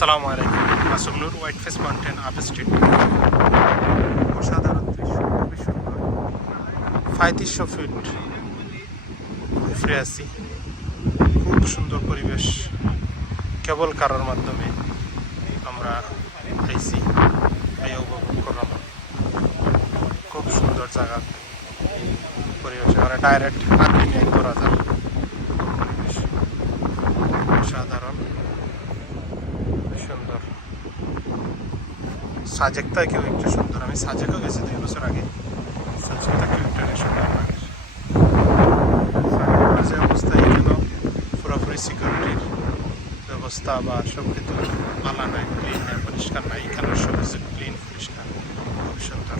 আসসালামু আলাইকুম। Masum Noor, white face mountain, up street. অসাধারণ দৃশ্য, খুবই সুন্দর। 3500 ফিট উপরে আছি। খুব সুন্দর পরিবেশ, কেবল কারোর মাধ্যমে আমরা আইছি, এই উপভোগ করলাম। খুব সুন্দর জায়গা, পরিবেশ মানে ডাইরেক্ট হাতি নিয়ে করা যায়। অসাধারণ, সুন্দর। সাজেক থেকেও একটু সুন্দর। আমি সাজেকও গেছি 2 বছর আগে। সাজেক থেকেও একটু সুন্দর লাগে। সাজেকের যে অবস্থা, এখানেও পুরোপুরি সিকিউরিটির ব্যবস্থা বা সব কিছু আলা নাই, ক্লিন নাই, পরিষ্কার নাই। এখানেও সব কিছু ক্লিন, পরিষ্কার, খুব সুন্দর।